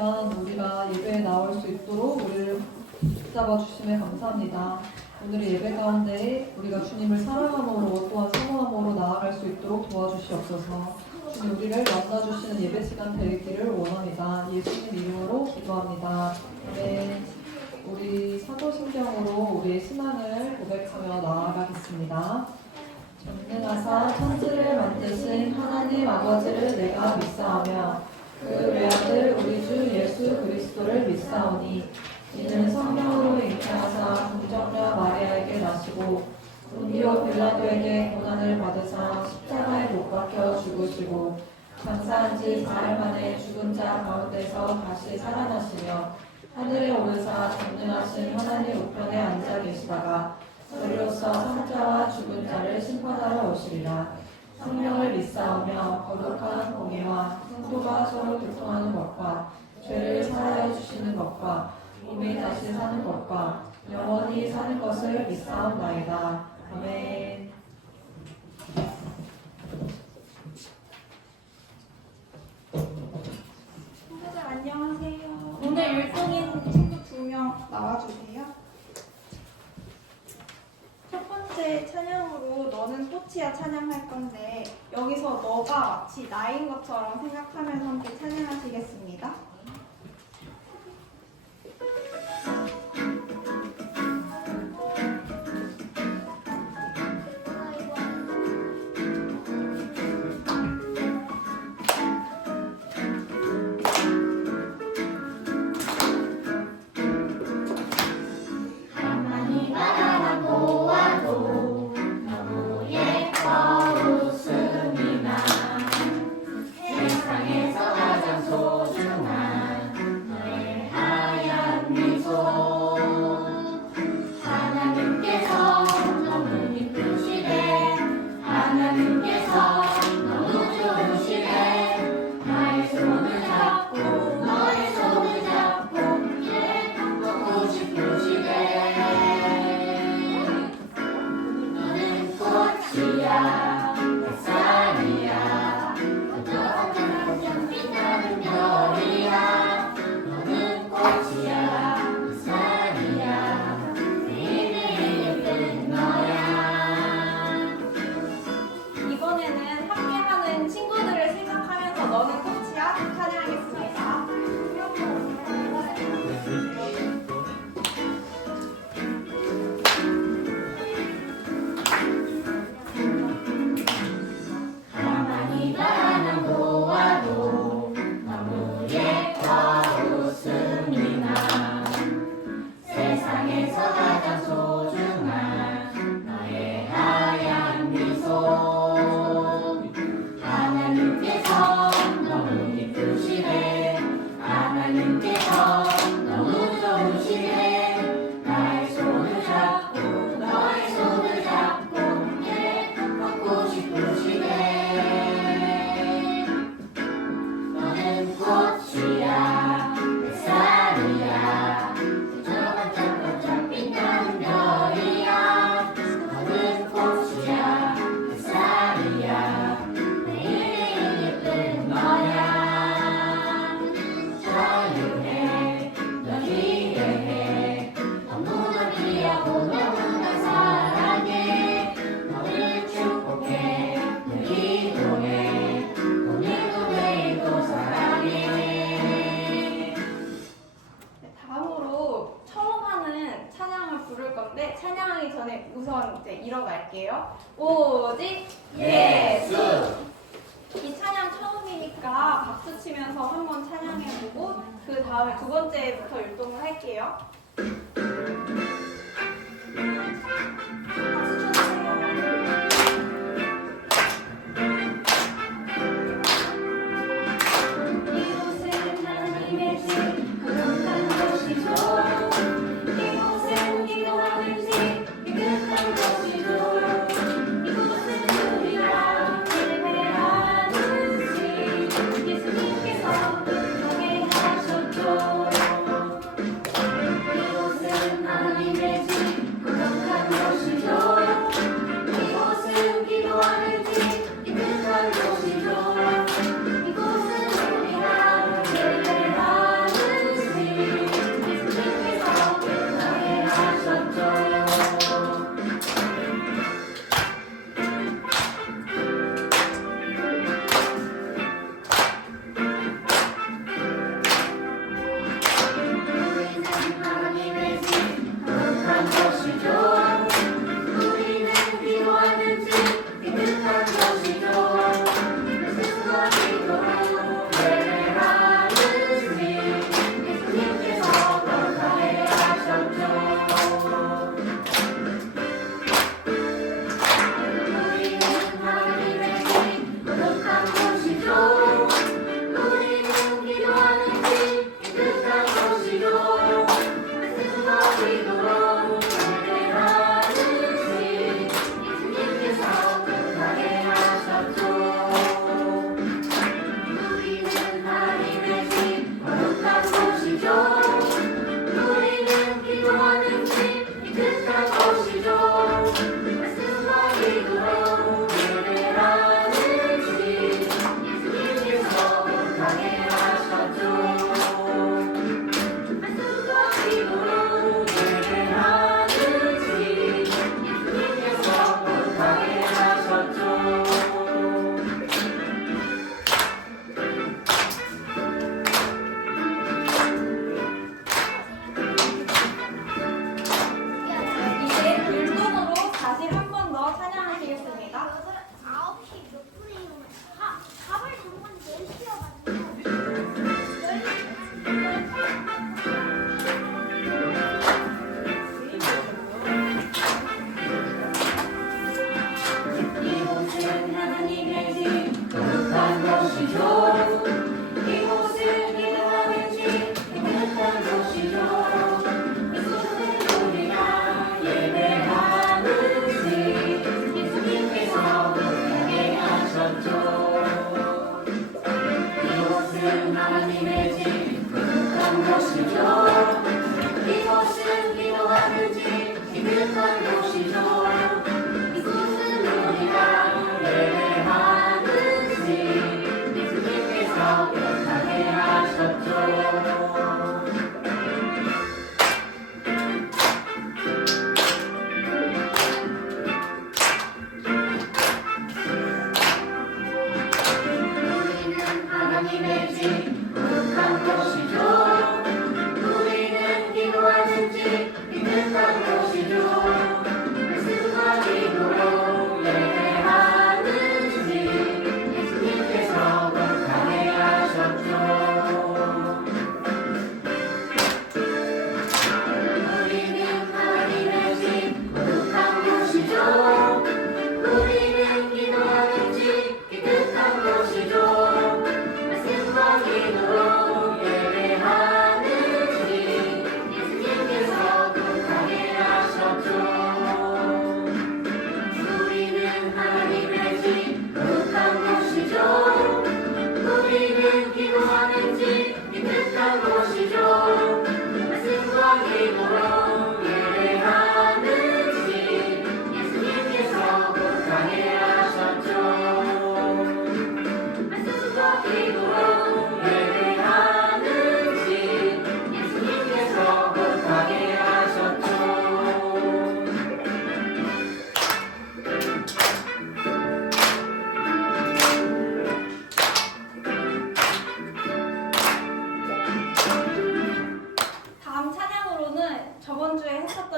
시간 우리가 예배에 나올 수 있도록 우리를 붙잡아 주심에 감사합니다. 오늘의 예배 가운데 우리가 주님을 사랑함으로 또한 사모함으로 나아갈 수 있도록 도와주시옵소서. 주님 우리를 만나주시는 예배 시간 되기를 원합니다. 예수님 이름으로 기도합니다. 네, 우리 사도신경으로 우리의 신앙을 고백하며 나아가겠습니다. 전능하사 천지를 만드신 하나님 아버지를 내가 믿사오며 그 외아들 우리 주 예수 그리스도를 믿사오니 이는 성령으로 잉태하사 동정녀 마리아에게 나시고 본디오 빌라도에게 고난을 받으사 십자가에 못 박혀 죽으시고 장사한 지 사흘 만에 죽은 자 가운데서 다시 살아나시며 하늘에 오르사 전능하신 하나님 우편에 앉아 계시다가 저리로서 성자와 죽은 자를 심판하러 오시리라. 성령을 믿사오며 거룩한 공예와 성도가 서로 교통하는 것과 죄를 사하여 주시는 것과 몸이 다시 사는 것과 영원히 사는 것을 믿사옵나이다. 아멘. 친구들 안녕하세요. 오늘 율동인 친구 2명 나와주세요. 첫 번째 찬양으로 너는 꽃이야 찬양할 건데 여기서 너가 마치 나인 것처럼 생각하면서 함께 찬양하시겠습니다. 이번에는 함께하는 친구들을 생각하면서 너는 꽃이야 찬양하겠습니다. 가만히 나는 보아도 너무 예뻐 웃음이 나 세상에서 가장 소중한 너의 하얀 미소 하나님께서 너무 기쁘시네 하나님께서 너무 좋으시네 나의 손을 잡고 너의 손을 잡고 함께 걷고 싶으시네 너는 꽃이야 햇살이야 저 반짝반짝 빛나는 별이야 너는 꽃이야 햇살이야 매일 예쁜 너야 자유해 널 기대해 너무나 귀하고 너무나 사랑해 너를 축복해 늘 기도해 오늘도 내일도 사랑해 네, 다음으로 처음 하는 찬양을 부를 건데 찬양하기 전에 우선 이제 일어날게요. 오직 예수. 이 찬양 처음이니까 박수 치면서 한번 찬양해보고 그 다음에 두 번째부터 율동을 할게요. 박수 쳐주세요. 이곳은 하나님의 집 거룩한 곳이죠 이곳은 기도하는 집 깨끗한 곳이죠 이곳은 우리가 예배하는 집 예수님께서 동행하셨죠 이곳은 하나님의 집 거룩한 곳이죠 이곳은 기도하는 집 깨끗한 곳이죠 이곳은 우리가 예배하는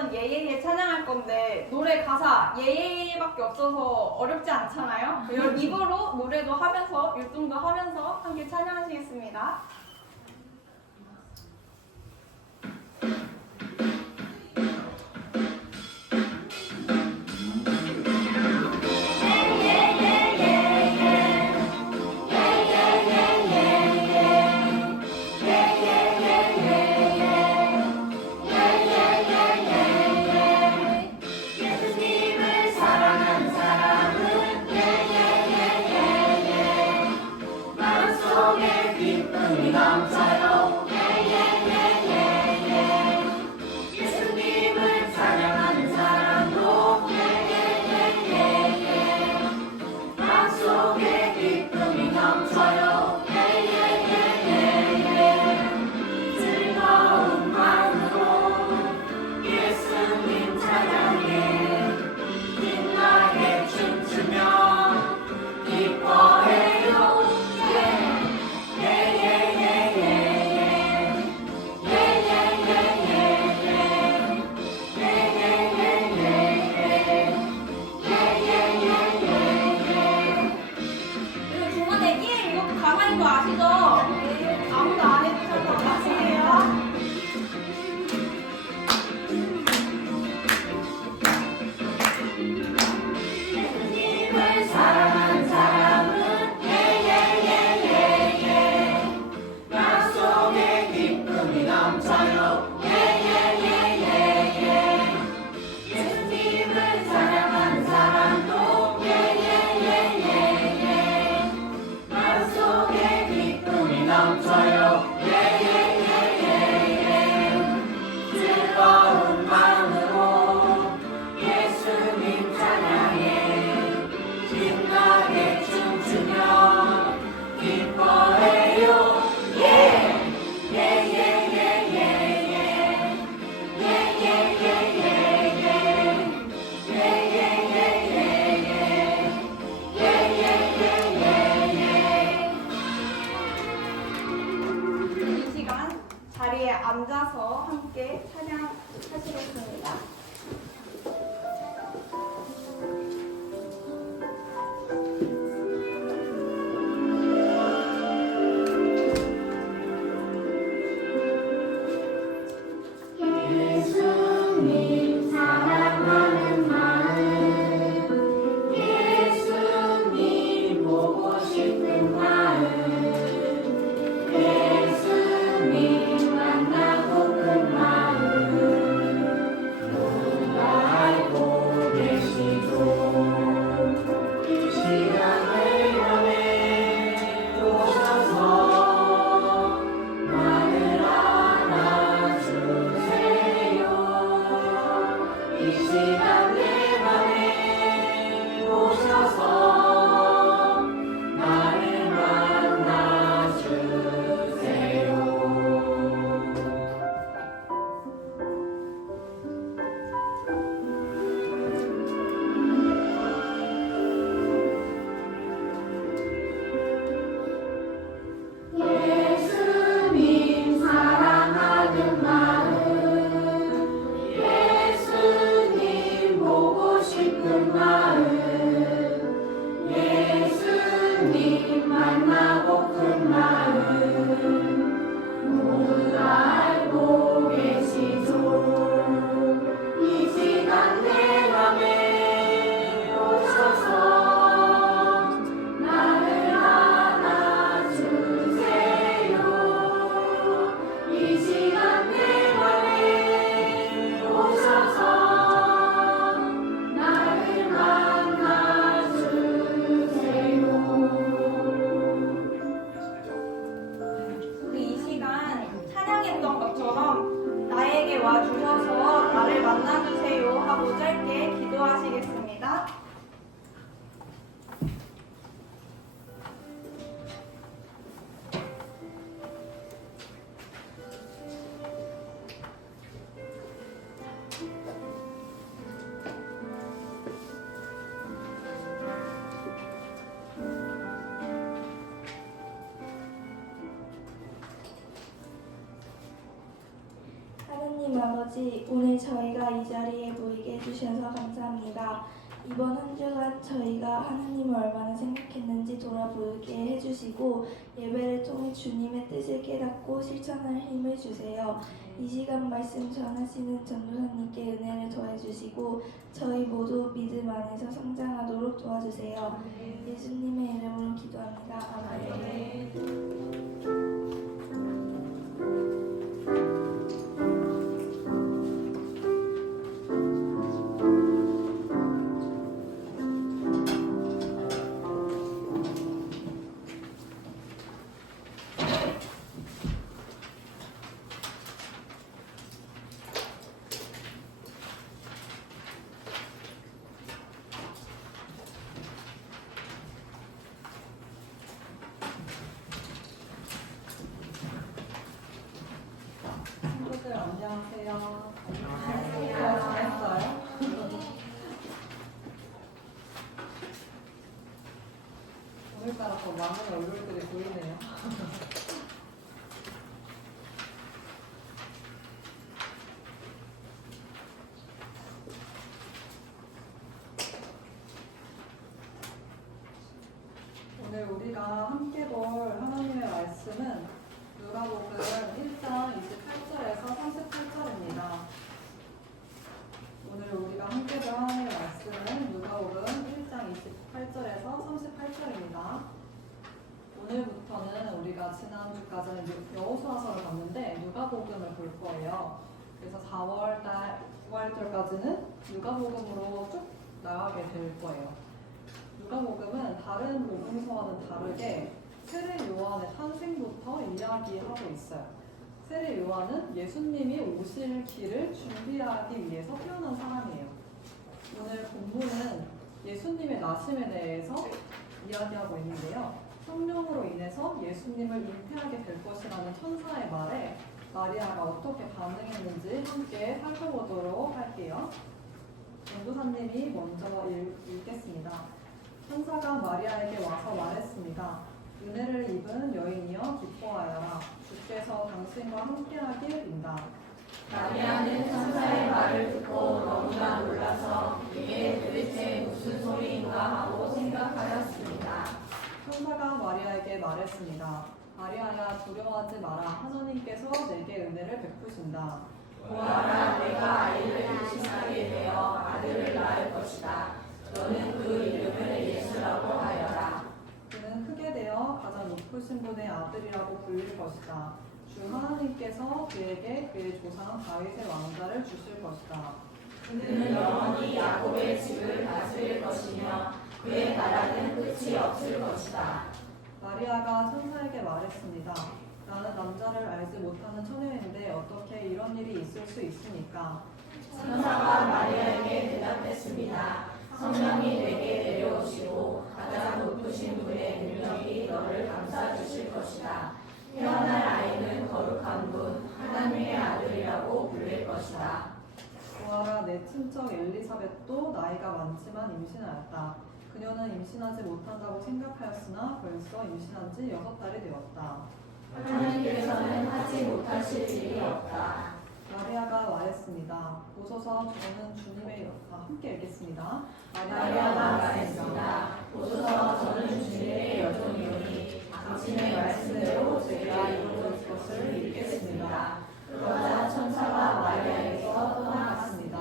여러분 예예예 찬양할 건데 노래 가사 예예예밖에 없어서 어렵지 않잖아요. 여러분 입으로 노래도 하면서 율동도 하면서 함께 찬양하시겠습니다. 예수님을 사랑한 사람은 마음속에 기쁨이 넘쳐요. 예수님을 사랑하는 사람도 마음속에 기쁨이 넘쳐요. 즐거운 마음으로 예수님 찬양해 빛나게 춤추며 기뻐해요. 그리고 중간에 예 이것도 가사인 거 아시죠? 아무도 안 해주셔서 마치세요. 예수님을 사랑한 사람은 마음속에 기쁨이 넘쳐요. 예수님을 사랑한 사람도 마음속에 기쁨이 넘쳐요. 즐거운 마음으로 예수님 찬양해 신나게 춤추며 기뻐해요. 이 시간 자리에 앉아서 함께 찬양하시겠습니다. 예수님 사랑하는 마음 예수님 보고 싶은 마음 예수님 만나고픈 마음 누가 알고 계시죠. 이 시간을 밤에 오셔서 나를 안아주세요. 이 시간 내 맘에 오셔서 나를 만나주세요. 예수님 사랑하는 마음 예수님 보고 싶은 마음 예수님 만나고픈 마음 모두가 알고 계시죠. 이 시간 내 맘에 오셔서 나를 안아주세요. 이 시간 내 맘에 오셔서 나를 만나주세요. 우리 이 시간 찬양했던 것처럼 나에게 와 주셔서 나를 만나주세요 하고 짧게 기도하시겠습니다. 하나님 아버지, 오늘 저희가 이 자리에 모이게 해주셔서 감사합니다. 이번 한 주간 저희가 하나님을 얼마나 생각했는지 돌아보게 해주시고 예배를 통해 주님의 뜻을 깨닫고 실천할 힘을 주세요. 이 시간 말씀 전하시는 전도사님께 은혜를 더해주시고 저희 모두 믿음 안에서 성장하도록 도와주세요. 예수님의 이름으로 기도합니다. 아멘. 친구들 안녕하세요. 잘했어요? 오늘따라 더 많은 얼굴들이 보이네요. 오늘 우리가 함께 볼 하나님의 말씀은 누가복음 1장 28절에서 38절입니다. 오늘 우리가 함께 볼 하나님의 말씀은 누가복음 1장 28절에서 38절입니다. 오늘부터는 우리가 지난주까지는 여호수아서를 봤는데 누가복음을 볼 거예요. 그래서 9월달까지는 누가복음으로 쭉 나가게 될 거예요. 누가복음은 다른 복음서와는 다르게 세례 요한의 탄생부터 이야기하고 있어요. 세례 요한은 예수님이 오실 길을 준비하기 위해서 태어난 사람이에요. 오늘 본문은 예수님의 나심에 대해서 이야기하고 있는데요. 성령으로 인해서 예수님을 잉태하게 될 것이라는 천사의 말에 마리아가 어떻게 반응했는지 함께 살펴보도록 할게요. 전도사님이 먼저 읽겠습니다. 천사가 마리아에게 와서 말했습니다. 은혜를 입은 여인이여 기뻐하여라. 주께서 당신과 함께하길인다. 마리아는 천사의 말을 듣고 너무나 놀라서 이게 도대체 무슨 소리인가 하고 생각하였습니다. 천사가 마리아에게 말했습니다. 마리아야 두려워하지 마라. 하나님께서 내게 은혜를 베푸신다. 보아라, 내가 아이를 임신하게 되어 아들을 낳을 것이다. 너는 그 이름을 예수라고 하여라. 그는 크게 되어 가장 높으신 분의 아들이라고 불릴 것이다. 주 하나님께서 그에게 그의 조상 다윗의 왕자를 주실 것이다. 그는 영원히 야곱의 집을 다스릴 것이며 그의 나라는 끝이 없을 것이다. 마리아가 천사에게 말했습니다. 나는 남자를 알지 못하는 처녀인데 어떻게 이런 일이 있을 수 있습니까? 천사가 마리아에게 대답했습니다. 성령이 내게 내려오시고 가장 높으신 분의 능력이 너를 감싸주실 것이다. 태어날 아이는 거룩한 분, 하나님의 아들이라고 불릴 것이다. 보아라, 내 친척 엘리사벳도 나이가 많지만 임신하였다. 그녀는 임신하지 못한다고 생각하였으나 벌써 임신한 지 6달이 되었다. 하나님께서는 하지 못하실 일이 없다. 마리아가 말했습니다. 보소서 저는 주님의 함께 읽겠습니다. 마리아가 말했습니다. 보소서 저는 주님의 여종이오니 당신의 말씀대로 제가 이루어질 것을 믿겠습니다. 그러자 천사가 마리아에게서 떠나갔습니다.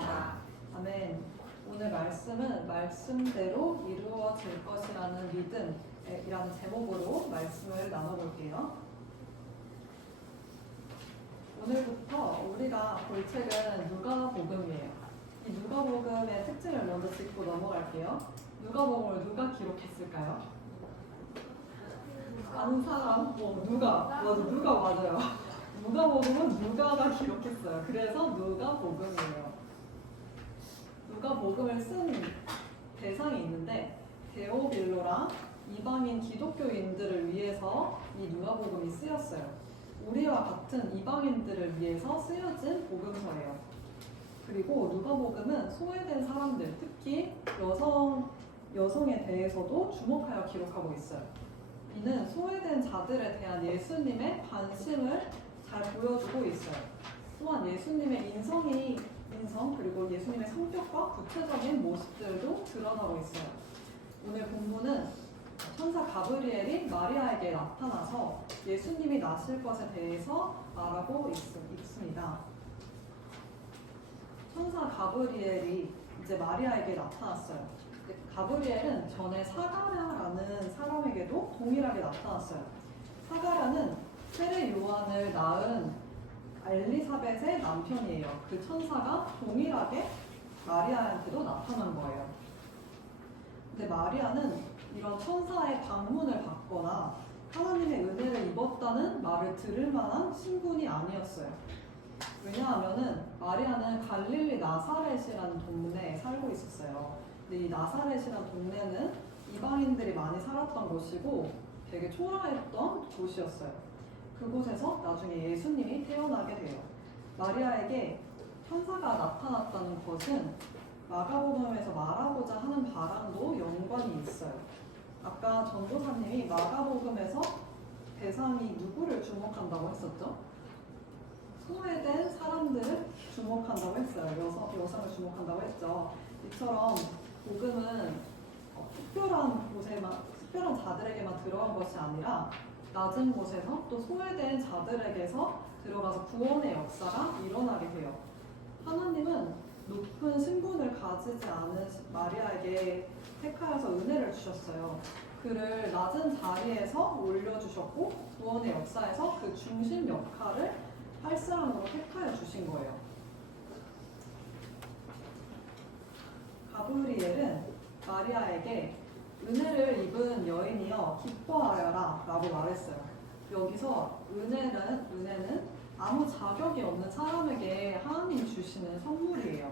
아멘. 오늘 말씀은 말씀대로 이루어질 것이라는 믿음이라는 제목으로 말씀을 나눠볼게요. 오늘부터 우리가 볼 책은 누가복음이에요. 이 누가복음의 특징을 먼저 짚고 넘어갈게요. 누가복음을 누가 기록했을까요? 아는 사람? 누가? 맞아, 누가 맞아요. 누가복음은 누가가 기록했어요. 그래서 누가복음이에요. 누가복음을 쓴 대상이 있는데 데오빌로랑 이방인 기독교인들을 위해서 이 누가복음이 쓰였어요. 우리와 같은 이방인들을 위해서 쓰여진 복음서예요. 그리고 누가복음은 소외된 사람들, 특히 여성에 대해서도 주목하여 기록하고 있어요. 이는 소외된 자들에 대한 예수님의 관심을 잘 보여주고 있어요. 또한 예수님의 인성 그리고 예수님의 성격과 구체적인 모습들도 드러나고 있어요. 오늘 본문은 천사 가브리엘이 마리아에게 나타나서 예수님이 나실 것에 대해서 말하고 있습니다. 천사 가브리엘이 이제 마리아에게 나타났어요. 가브리엘은 전에 사가랴라는 사람에게도 동일하게 나타났어요. 사가랴는 세례 요한을 낳은 엘리사벳의 남편이에요. 그 천사가 동일하게 마리아한테도 나타난 거예요. 근데 마리아는 이런 천사의 방문을 받거나 하나님의 은혜를 입었다는 말을 들을 만한 신분이 아니었어요. 왜냐하면은 마리아는 갈릴리 나사렛이라는 동네에 살고 있었어요. 근데 이 나사렛이라는 동네는 이방인들이 많이 살았던 곳이고 되게 초라했던 곳이었어요. 그곳에서 나중에 예수님이 태어나게 돼요. 마리아에게 천사가 나타났다는 것은 마가복음에서 말하고자 하는 바람도 연관이 있어요. 아까 전도사님이 마가복음에서 대상이 누구를 주목한다고 했었죠? 소외된 사람들을 주목한다고 했어요. 여성을 주목한다고 했죠. 이처럼 복음은 특별한 자들에게만 들어간 것이 아니라 낮은 곳에서 또 소외된 자들에게서 들어가서 구원의 역사가 일어나게 돼요. 하나님은 높은 신분을 가지지 않은 마리아에게 택하여서 은혜를 주셨어요. 그를 낮은 자리에서 올려주셨고 구원의 역사에서 그 중심 역할을 할 사람으로 택하여 주신 거예요. 가브리엘은 마리아에게 은혜를 입은 여인이여 기뻐하여라 라고 말했어요. 여기서 은혜는 아무 자격이 없는 사람에게 하나님이 주시는 선물이에요.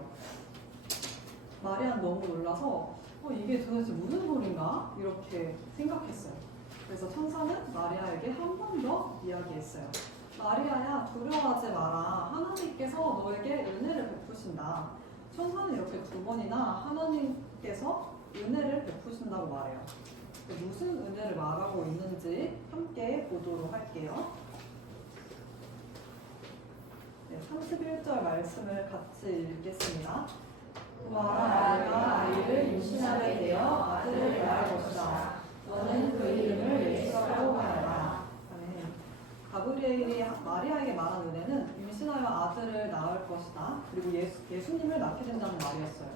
마리아는 너무 놀라서 이게 도대체 무슨 소린가? 이렇게 생각했어요. 그래서 천사는 마리아에게 한 번 더 이야기했어요. 마리아야 두려워하지 마라. 하나님께서 너에게 은혜를 베푸신다. 천사는 이렇게 두 번이나 하나님께서 은혜를 베푸신다고 말해요. 무슨 은혜를 말하고 있는지 함께 보도록 할게요. 31절 말씀을 같이 읽겠습니다. 마리아가 아이를 임신하게 되어 아들을 낳을 것이다. 너는 그 이름을 예수라고 하여라. 가브리엘이 마리아에게 말한 은혜는 임신하여 아들을 낳을 것이다. 그리고 예수님을 낳게 된다는 말이었어요.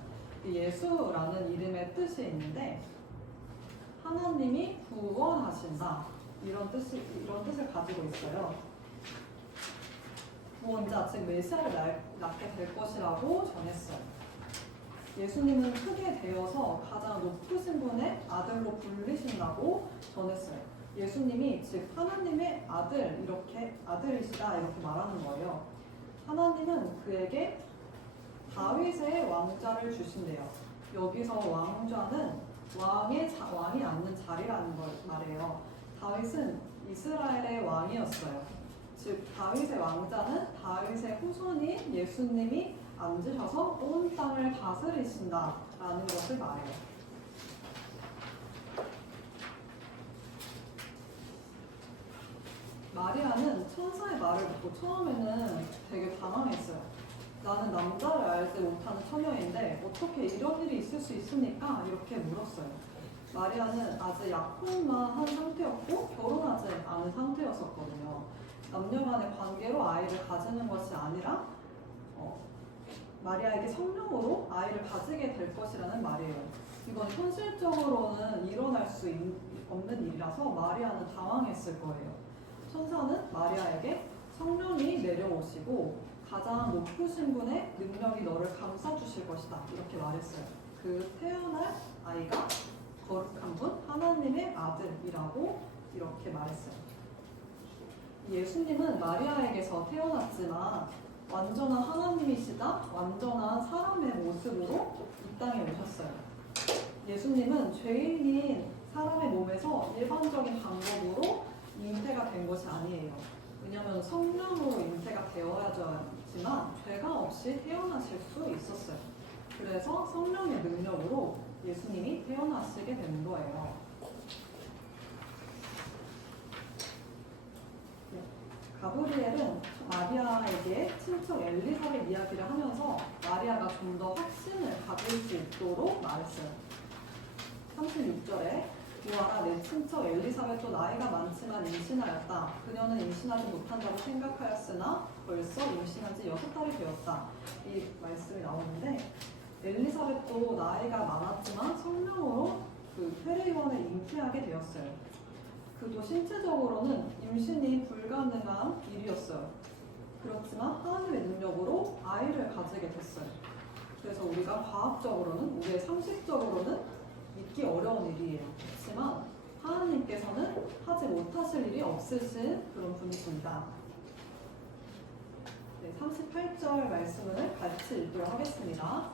예수라는 이름의 뜻이 있는데 하나님이 구원하신다. 이런 뜻을 가지고 있어요. 구원자, 즉 메시아를 낳게 될 것이라고 전했어요. 예수님은 크게 되어서 가장 높으신 분의 아들로 불리신다고 전했어요. 예수님이 즉 하나님의 아들이시다 이렇게 말하는 거예요. 하나님은 그에게 다윗의 왕좌를 주신대요. 여기서 왕좌는 왕이 앉는 자리라는 걸 말해요. 다윗은 이스라엘의 왕이었어요. 즉 다윗의 왕좌는 다윗의 후손인 예수님이 앉으셔서 온 땅을 다스리신다라는 것을 말해요. 마리아는 천사의 말을 듣고 처음에는 되게 당황했어요. 나는 남자를 알지 못하는 처녀인데 어떻게 이런 일이 있을 수 있습니까? 이렇게 물었어요. 마리아는 아직 약혼만 한 상태였고 결혼하지 않은 상태였었거든요. 남녀 간의 관계로 아이를 가지는 것이 아니라 마리아에게 성령으로 아이를 가지게 될 것이라는 말이에요. 이건 현실적으로는 일어날 수 없는 일이라서 마리아는 당황했을 거예요. 천사는 마리아에게 성령이 내려오시고 가장 높으신 분의 능력이 너를 감싸주실 것이다. 이렇게 말했어요. 그 태어날 아이가 거룩한 분, 하나님의 아들이라고 이렇게 말했어요. 예수님은 마리아에게서 태어났지만 완전한 하나님이시다, 완전한 사람의 모습으로 이 땅에 오셨어요. 예수님은 죄인인 사람의 몸에서 일반적인 방법으로 잉태가 된 것이 아니에요. 왜냐하면 성령으로 잉태가 되어야지만 죄가 없이 태어나실 수 있었어요. 그래서 성령의 능력으로 예수님이 태어나시게 된 거예요. 가브리엘은 마리아에게 마리아에게 친척 엘리사벳 이야기를 하면서 마리아가 좀 더 확신을 가질 수 있도록 말했어요. 36절에 보아라, 내 친척 엘리사벳도 나이가 많지만 임신하였다. 그녀는 임신하지 못한다고 생각하였으나 벌써 임신한 지 6달이 되었다. 이 말씀이 나오는데 엘리사벳도 나이가 많았지만 성령으로 그 회례원을 잉태하게 되었어요. 그도 신체적으로는 임신이 불가능한 일이었어요. 그렇지만 하나님의 능력으로 아이를 가지게 됐어요. 그래서 우리가 과학적으로는, 우리의 상식적으로는 믿기 어려운 일이에요. 그렇지만 하나님께서는 하지 못하실 일이 없으신 그런 분이십니다. 네, 38절 말씀을 같이 읽도록 하겠습니다.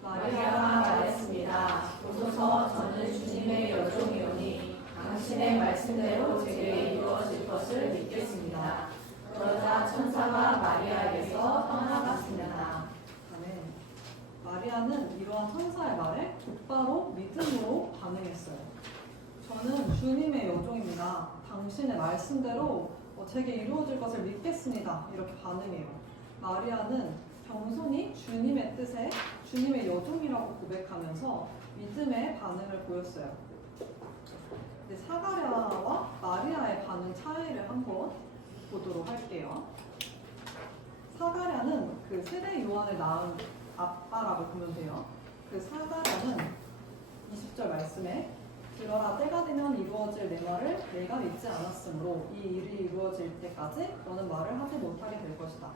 마리아가 말했습니다. 보소서 저는 주님의 여종이오니 당신의 말씀대로 제게 이루어질 것을 믿겠습니다. 그러자 천사가 마리아에게서 떠나갔습니다. 아멘. 마리아는 이러한 천사의 말에 곧바로 믿음으로 반응했어요. 저는 주님의 여종입니다. 당신의 말씀대로 제게 이루어질 것을 믿겠습니다. 이렇게 반응해요. 마리아는 겸손히 주님의 뜻에 주님의 여종이라고 고백하면서 믿음의 반응을 보였어요. 사가랴와 마리아의 반응 차이를 한번 보도록 할게요. 사가랴는 그 세례 요한을 낳은 아빠라고 보면 돼요. 그 사가랴는 20절 말씀에 그러나 때가 되면 이루어질 내 말을 내가 믿지 않았으므로 이 일이 이루어질 때까지 너는 말을 하지 못하게 될 것이다.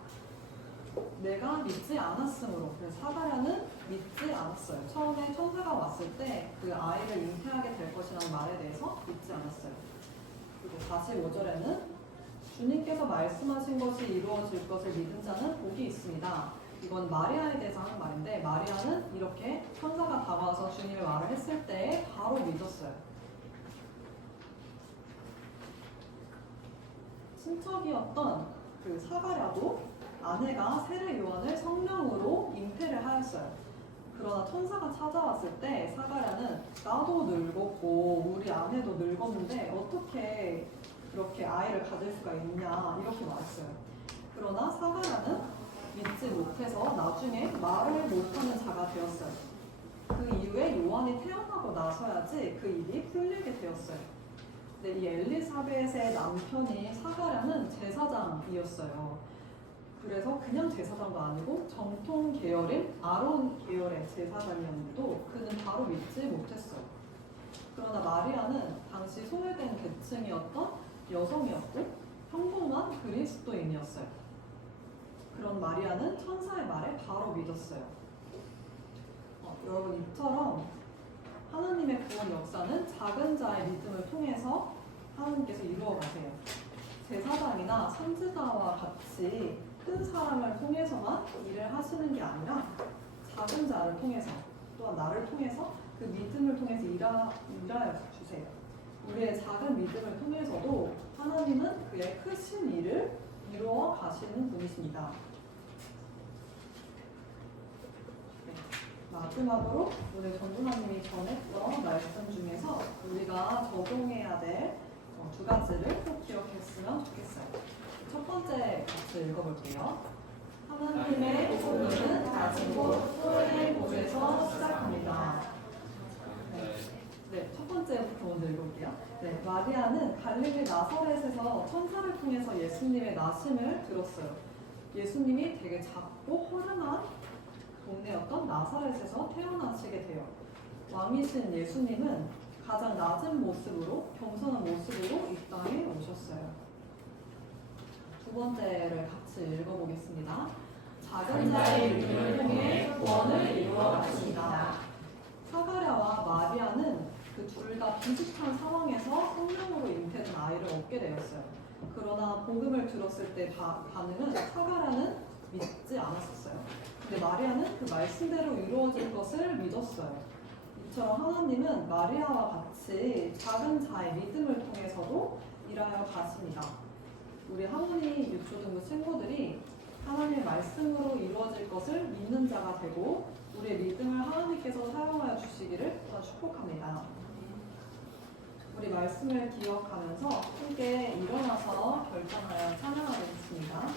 내가 믿지 않았으므로. 그래서 사가랴는 믿지 않았어요. 처음에 천사가 왔을 때 그 아이를 잉태하게 될 것이라는 말에 대해서 믿지 않았어요. 그리고 45절에는 주님께서 말씀하신 것이 이루어질 것을 믿은 자는 복이 있습니다. 이건 마리아에 대해서 하는 말인데 마리아는 이렇게 천사가 다가와서 주님의 말을 했을 때 바로 믿었어요. 친척이었던 그 사가랴도 아내가 세례 요한을 성령으로 잉태를 하였어요. 그러나 천사가 찾아왔을 때 사가랴는 나도 늙었고 우리 아내도 늙었는데 어떻게 그렇게 아이를 가질 수가 있냐 이렇게 말했어요. 그러나 사가랴는 믿지 못해서 나중에 말을 못하는 자가 되었어요. 그 이후에 요한이 태어나고 나서야지 그 일이 풀리게 되었어요. 근데 이 엘리사벳의 남편이 사가랴는 제사장이었어요. 그래서 그냥 제사장도 아니고 정통 계열인 아론 계열의 제사장이었는데도 그는 바로 믿지 못했어요. 그러나 마리아는 당시 소외된 계층이었던 여성이었고 평범한 그리스도인이었어요. 그런 마리아는 천사의 말에 바로 믿었어요. 여러분 이처럼 하나님의 구원 역사는 작은 자의 믿음을 통해서 하나님께서 이루어 가세요. 제사장이나 선지자와 같이 큰 사람을 통해서만 일을 하시는 게 아니라 작은 자를 통해서 또한 나를 통해서 그 믿음을 통해서 일하여 주세요. 우리의 작은 믿음을 통해서도 하나님은 그의 크신 일을 이루어 가시는 분이십니다. 네, 마지막으로 오늘 전도사님이 전했던 말씀 중에서 우리가 적용해야 될 두 가지를 꼭 기억했으면 좋겠어요. 첫 번째 같이 읽어볼게요. 하나님의 복음은 낮은 곳 소의 곳에서 시작합니다. 네, 첫 번째부터 먼저 읽어볼게요. 네, 마리아는 갈릴리 나사렛에서 천사를 통해서 예수님의 나심을 들었어요. 예수님이 되게 작고 허름한 동네였던 나사렛에서 태어나시게 돼요. 왕이신 예수님은 가장 낮은 모습으로, 겸손한 모습으로 이 땅에 오셨어요. 두 번째를 같이 읽어보겠습니다. 작은 자의 믿음을 통해 구원을 이루어 가십니다. 사가랴와 마리아는 그 둘 다 비슷한 상황에서 성령으로 잉태된 아이를 얻게 되었어요. 그러나 복음을 들었을 때 반응은 사가랴는 믿지 않았었어요. 근데 마리아는 그 말씀대로 이루어질 것을 믿었어요. 이처럼 하나님은 마리아와 같이 작은 자의 믿음을 통해서도 일하여 가십니다. 우리 하모니 유초등부 친구들이 하나님의 말씀으로 이루어질 것을 믿는 자가 되고 우리의 믿음을 하나님께서 사용하여 주시기를 축복합니다. 우리 말씀을 기억하면서 함께 일어나서 결단하여 찬양하겠습니다.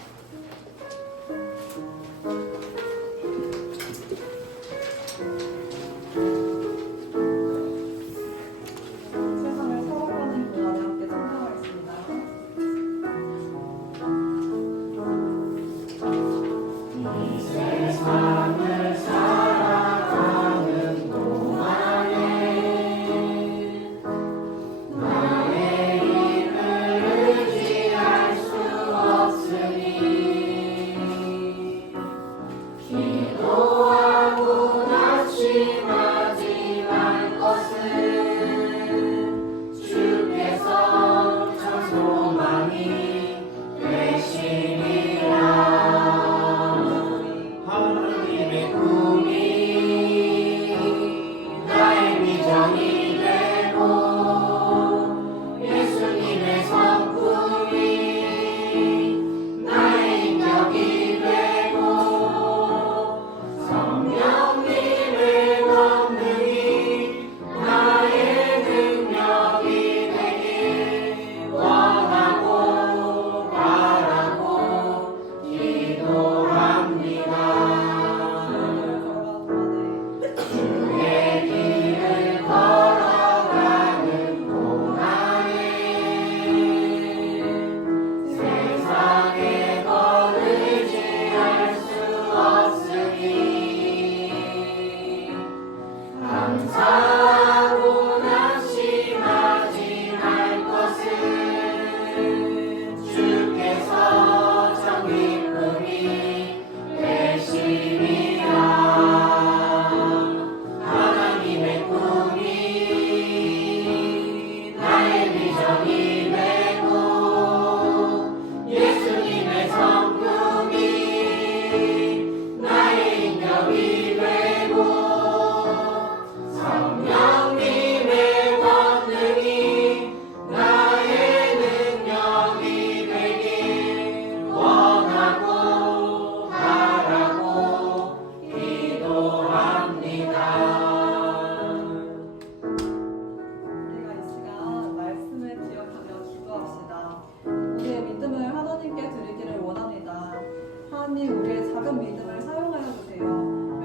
우리의 작은 믿음을 사용하여 주세요.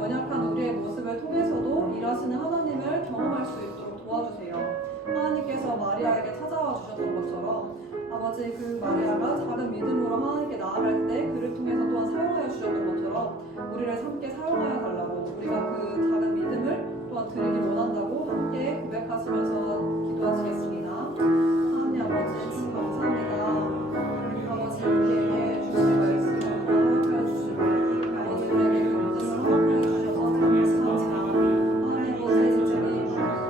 연약한 우리의 모습을 통해서도 일하시는 하나님을 경험할 수 있도록 도와주세요. 하나님께서 마리아에게 찾아와 주셨던 것처럼 아버지 그 마리아가 작은 믿음으로 하나님께 나아갈 때 그를 통해서 또한 사용하여 주셨던 것처럼 우리를 함께 사용하여 달라고 우리가 그 작은 믿음을 또한 드리길 원한다고 함께 고백하시면서 기도하시겠습니다. 하나님 아버지 감사합니다. 아버지 우리에게 주신 말씀을 허락하여 주시고 아버지 우리에게 그 믿음을 허락하여 주셔서 감사합니다. 하나님 아버지 주님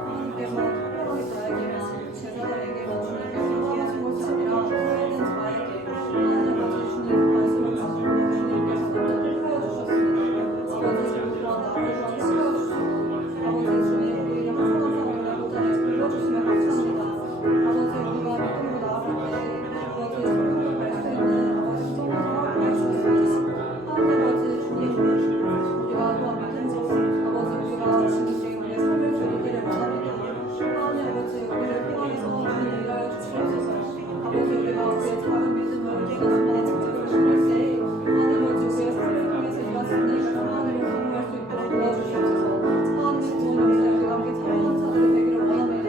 하나님께서 특별하게 저에게만 제자들에게만 주님께서 허락하신 것이 아니라 모든 자에게 하나님 아버지 주님 말씀을 받고 주님께서 먼저 택하여 주셨습니다. 아버지 주님 또한 나를 또한 채워 주시고 아버지 주님 우리에게 항상 우리의 보좌에 불러주시며 감사합니다. 아버지 우리가 믿음으로 나아갈 때 아버지 성공을 갈 수 있는 아버지 성공을 허락하여 주시옵소서. 하나님 아버지 주님 우리가 또한 믿음으로 아버지 우리가 주님께 우리의 삶을 드리기를 원합니다. 하나님 아버지 우리를 통하여서 주님 일하여 주시옵소서. 아버지 우리가 우리의 작은 믿음을 믿음으로 직접을 드릴 때 하나님 아버지 우리의 삶을 통해서 일하시는 하나님을 경험할 수 있도록 도와주시옵소서. 하나님 좋은 역사에 우리가 함께 참여하는 자들이 되기를 원합니다.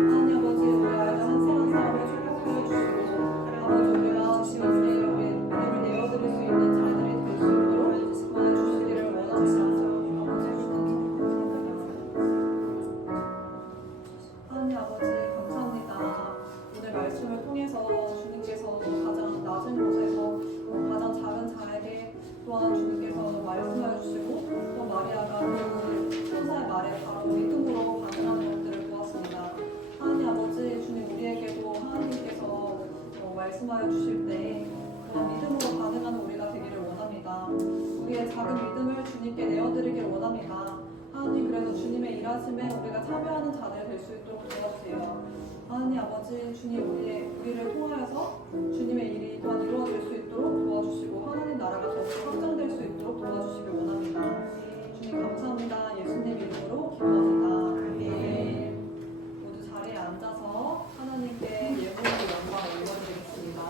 하나님 아버지 우리 아이들 한 사람 한 사람을 축복하여 주시고 아버지 우리가 지금 우리의 믿음을 내어드릴 수 있는 자들이 될 수 있도록 도와주시기를 원합니다. 아버지 하나님 아버지 감사합니다. 오늘 말씀을 통해서 주님께서 가장 낮은 곳에서 가장 작은 자에게 또한 주님께서 말씀하여 주시고 또 마리아가 그 천사의 말에 바로 믿음으로 반응하는 것들을 보았습니다. 하나님 아버지 주님 우리에게도 하나님께서 말씀하여 주실 때 그런 믿음으로 반응하는 우리가 되기를 원합니다. 우리의 작은 믿음을 주님께 내어드리길 원합니다. 하나님 그래서 주님의 일하심에 우리가 참여하는 자들 될 수 있도록 도와주세요. 하나님 아버지 주님 우리를 통하여서 주님의 일이 또한 이루어질 수 있도록 도와주시고 하나님 나라가 더욱 확장될 수 있도록 도와주시길 원합니다. 주님 감사합니다. 예수님 이름으로 기도합니다. 네. 모두 자리에 앉아서 하나님께 예물과 영광 올려드리겠습니다.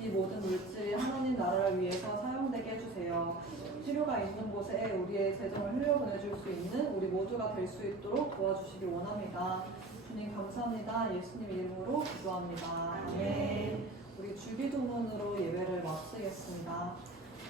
이 모든 물질이 하나님 나라를 위해서 사용되게 해주세요. 필요가 있는 곳에 우리의 재정을 흘려보내줄 수 있는 우리 모두가 될 수 있도록 도와주시기 원합니다. 주님 감사합니다. 예수님 이름으로 기도합니다. 아멘. 우리 주기도문으로 예배를 마치겠습니다.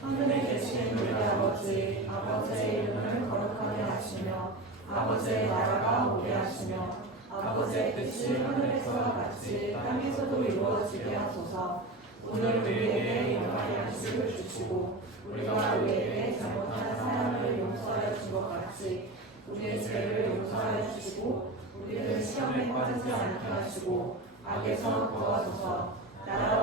하늘에 계신 우리 아버지, 아버지의 이름을 거룩하게 하시며 아버지의 나라가 오게 하시며 아버지의 뜻이 하늘에서와 같이 땅에서도 이루어지게 하소서. 오늘 우리에게 일용할 양식을 주시고 우리가 우리에게 잘못한 사람을 용서하여 준 것 같이 우리의 죄를 용서하여 주시고 우리를 시험에 빠지지 않게 하시고 악에서 구하소서. 나라와